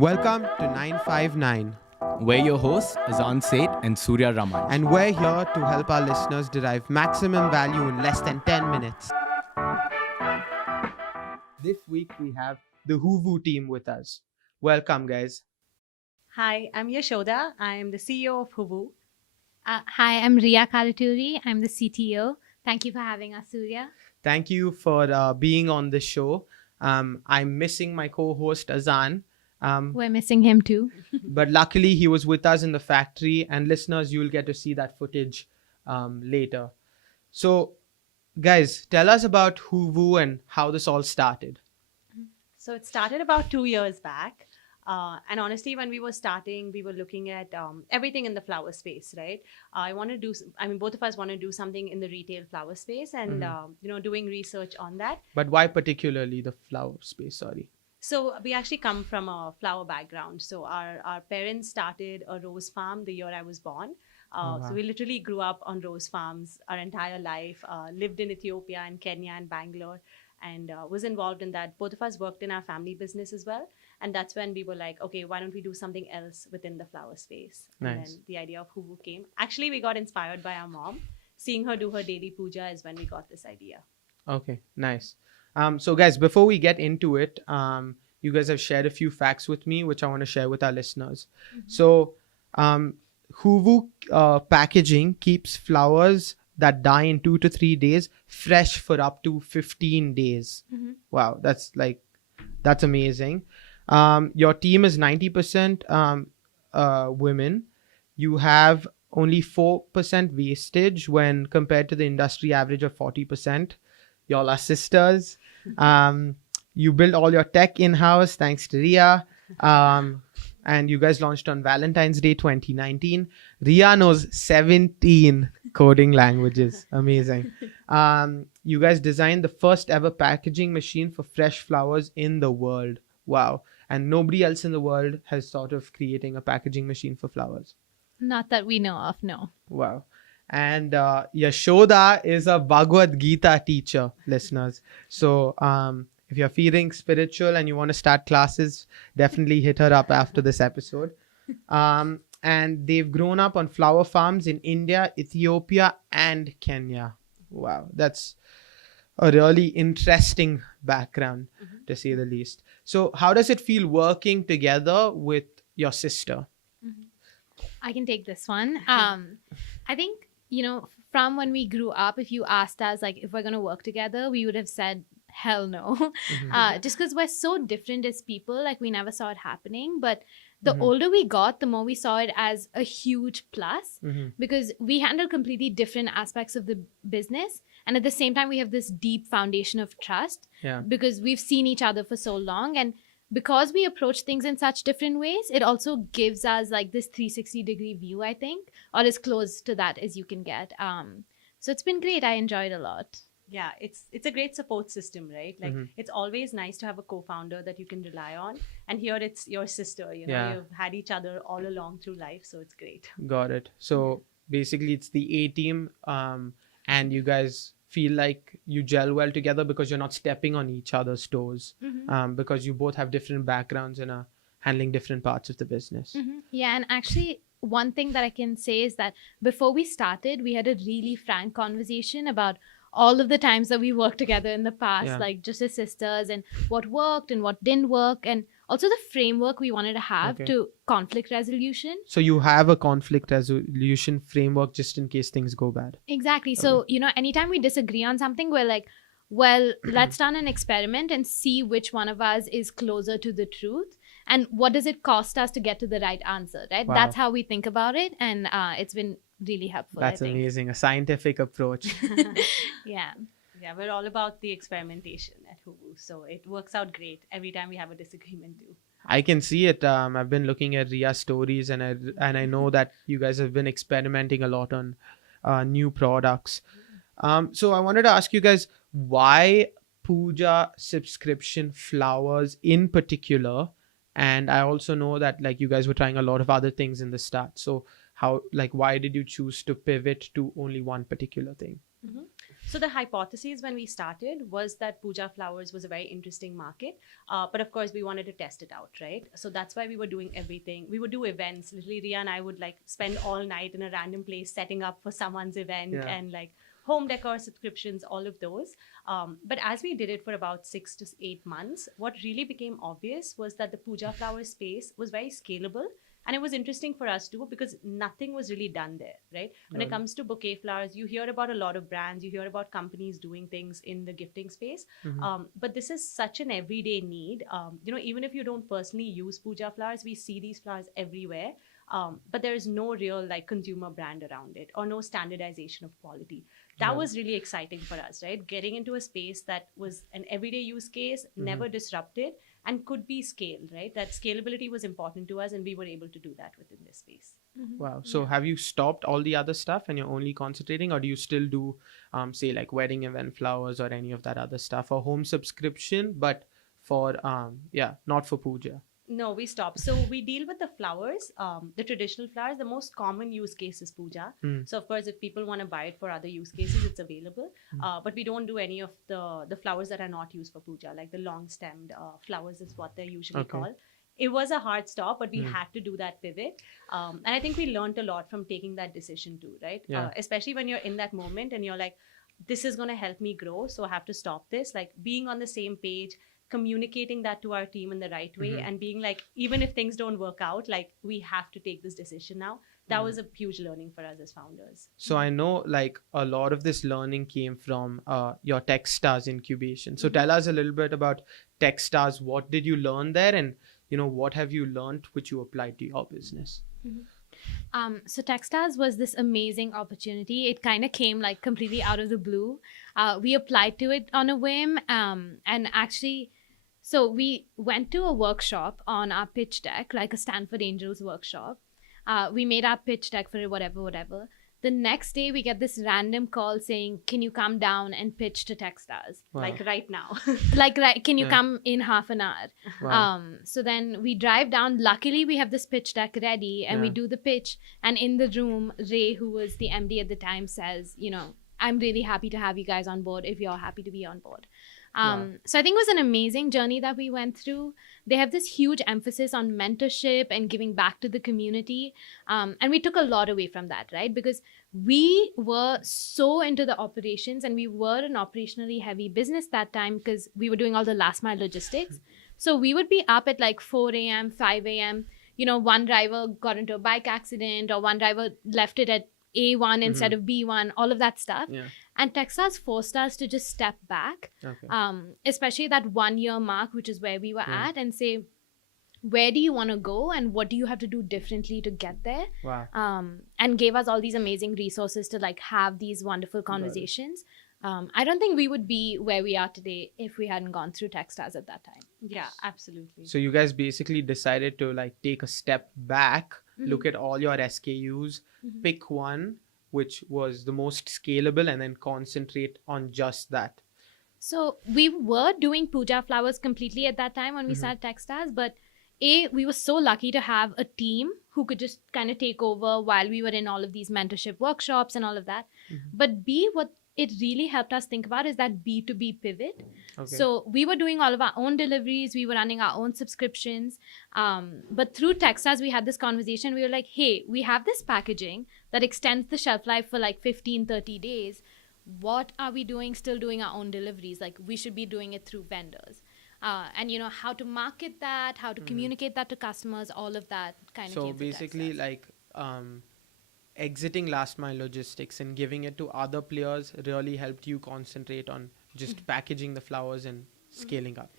Welcome to 959, We're your hosts, Azan Seth and Surya Raman. and we're here to help our listeners derive maximum value in less than 10 minutes. This week we have the Hoovu team with us. Welcome, guys. Hi, I'm Yashoda. I'm the CEO of Hubu. Hi, I'm Ria Karaturi. I'm the CTO. Thank you for having us, Surya. Thank you for being on the show. I'm missing my co-host Azan, We're missing him too. but luckily he was with us in the factory, and listeners, you'll get to see that footage later. So, guys, tell us about Hoovu and how this all started. So it started about 2 years back. And honestly, when we were starting, we were looking at everything in the flower space, right? Both of us want to do something in the retail flower space and, doing research on that. But why particularly the flower space? Sorry. So we actually come from a flower background. So our parents started a rose farm the year I was born. wow. So we literally grew up on rose farms our entire life, lived in Ethiopia and Kenya and Bangalore, and was involved in that. Both of us worked in our family business as well. And that's when we were like, okay, why don't we do something else within the flower space? And Nice. then the idea of Huvu came. Actually, we got inspired by our mom. Seeing her do her daily puja is when we got this idea. Okay, nice. So guys, before we get into it, you guys have shared a few facts with me, which I want to share with our listeners. So, Hoovu packaging keeps flowers that die in 2 to 3 days fresh for up to 15 days. Mhm. Wow, that's amazing. Your team is 90% women. You have only 4% wastage when compared to the industry average of 40%. Y'all are sisters. You build all your tech in-house thanks to Ria. And you guys launched on Valentine's Day 2019. Ria knows 17 coding languages. Amazing. You guys designed the first ever packaging machine for fresh flowers in the world. Wow. And nobody else in the world has thought of creating a packaging machine for flowers. Not that we know of, no. Wow. And Yashoda is a Bhagavad Gita teacher, listeners. So if you're feeling spiritual and you want to start classes, definitely hit her up after this episode. And they've grown up on flower farms in India, Ethiopia, and Kenya. Wow. That's a really interesting background, to say the least. So how does it feel working together with your sister? I can take this one. I think, from when we grew up, if you asked us, like, if we're going to work together, we would have said, hell no. Just because we're so different as people, like, we never saw it happening. But the older we got, the more we saw it as a huge plus because we handle completely different aspects of the business. And at the same time, we have this deep foundation of trust Yeah. because we've seen each other for so long. And because we approach things in such different ways, it also gives us like this 360-degree view, I think, or as close to that as you can get. So it's been great. I enjoyed a lot. Yeah, it's a great support system, right? Like it's always nice to have a co-founder that you can rely on. And here it's your sister, Yeah. you've had each other all along through life. So it's great. Got it. So basically, it's the A team, and you guys feel like you gel well together because you're not stepping on each other's toes, because you both have different backgrounds and are handling different parts of the business. Yeah, and actually, one thing that I can say is that before we started, we had a really frank conversation about all of the times that we worked together in the past, Yeah. like just as sisters, and what worked and what didn't work, and also the framework we wanted to have Okay. to conflict resolution. So you have a conflict resolution framework just in case things go bad. Exactly. So, anytime we disagree on something, we're like, well, let's run an experiment and see which one of us is closer to the truth. And what does it cost us to get to the right answer, right? Wow. That's how we think about it. And it's been really helpful, That's I think. amazing. A scientific approach. Yeah. Yeah, we're all about the experimentation at Hubu. So it works out great every time we have a disagreement too. I can see it. I've been looking at Ria's stories, and I know that you guys have been experimenting a lot on new products. So I wanted to ask you guys, why puja subscription flowers in particular? And I also know that like you guys were trying a lot of other things in the start. So why did you choose to pivot to only one particular thing? So the hypothesis when we started was that puja flowers was a very interesting market, but of course we wanted to test it out, right? So that's why we were doing everything. We would do events. Literally, Ria and I would like spend all night in a random place setting up for someone's event Yeah. and like home decor subscriptions, all of those. But as we did it for about 6 to 8 months, what really became obvious was that the puja flower space was very scalable. And it was interesting for us too because nothing was really done there, right? When it Right. comes to bouquet flowers, you hear about a lot of brands, you hear about companies doing things in the gifting space. Mhm. But this is such an everyday need. Even if you don't personally use puja flowers, we see these flowers everywhere. But there is no real like consumer brand around it or no standardization of quality. That Right. was really exciting for us, right? Getting into a space that was an everyday use case, never disrupted, and could be scaled, right? That scalability was important to us, and we were able to do that within this space. Wow. So have you stopped all the other stuff and you're only concentrating, or do you still do, say, like wedding event flowers or any of that other stuff, or home subscription, but for, not for puja? No, we stopped. So we deal with the flowers, the traditional flowers. The most common use case is puja. Mm. So of course, if people want to buy it for other use cases, it's available. But we don't do any of the flowers that are not used for puja, like the long-stemmed flowers is what they're usually Okay. called. It was a hard stop, but we had to do that pivot. And I think we learned a lot from taking that decision too, right? Yeah. Especially when you're in that moment and you're like, this is going to help me grow, so I have to stop this. Like being on the same page, communicating that to our team in the right way, and being like, even if things don't work out, like we have to take this decision now. That was a huge learning for us as founders. So I know like a lot of this learning came from your Techstars incubation. So tell us a little bit about Techstars. What did you learn there, and what have you learned which you applied to your business? So Techstars was this amazing opportunity. It kind of came like completely out of the blue. We applied to it on a whim, and actually, so we went to a workshop on our pitch deck, like a Stanford Angels workshop. We made our pitch deck for it, whatever. The next day, we get this random call saying, "Can you come down and pitch to Techstars? Wow. Like right now. Like, can you Yeah. come in half an hour?" Wow. So then we drive down. Luckily, we have this pitch deck ready, and we Yeah. do the pitch. And in the room, Ray, who was the MD at the time, says, "I'm really happy to have you guys on board if you're happy to be on board." Wow. So I think it was an amazing journey that we went through. They have this huge emphasis on mentorship and giving back to the community. And we took a lot away from that, right? Because we were so into the operations, and we were an operationally heavy business that time because we were doing all the last mile logistics. So we would be up at like 4 a.m., 5 a.m. One driver got into a bike accident, or one driver left it at A1 instead of B1, all of that stuff. Yeah. And Techstars forced us to just step back, Okay. especially that 1 year mark, which is where we were at, and say, where do you want to go and what do you have to do differently to get there? Wow. And gave us all these amazing resources to like have these wonderful conversations. I don't think we would be where we are today if we hadn't gone through Techstars at that time. Yeah, absolutely. So you guys basically decided to like take a step back, look at all your SKUs, pick one which was the most scalable, and then concentrate on just that. So we were doing puja flowers completely at that time when we started Techstars, but we were so lucky to have a team who could just kind of take over while we were in all of these mentorship workshops and all of that. But B, what it really helped us think about is that B2B pivot. Okay. So we were doing all of our own deliveries, we were running our own subscriptions. But through Techstars, we had this conversation. We were like, hey, we have this packaging that extends the shelf life for like 15, 30 days. What are we doing still doing our own deliveries? Like we should be doing it through vendors. And how to market that, how to communicate that to customers, all of that kind of So came through basically, Techstars. like exiting last mile logistics and giving it to other players really helped you concentrate on just packaging the flowers and scaling up.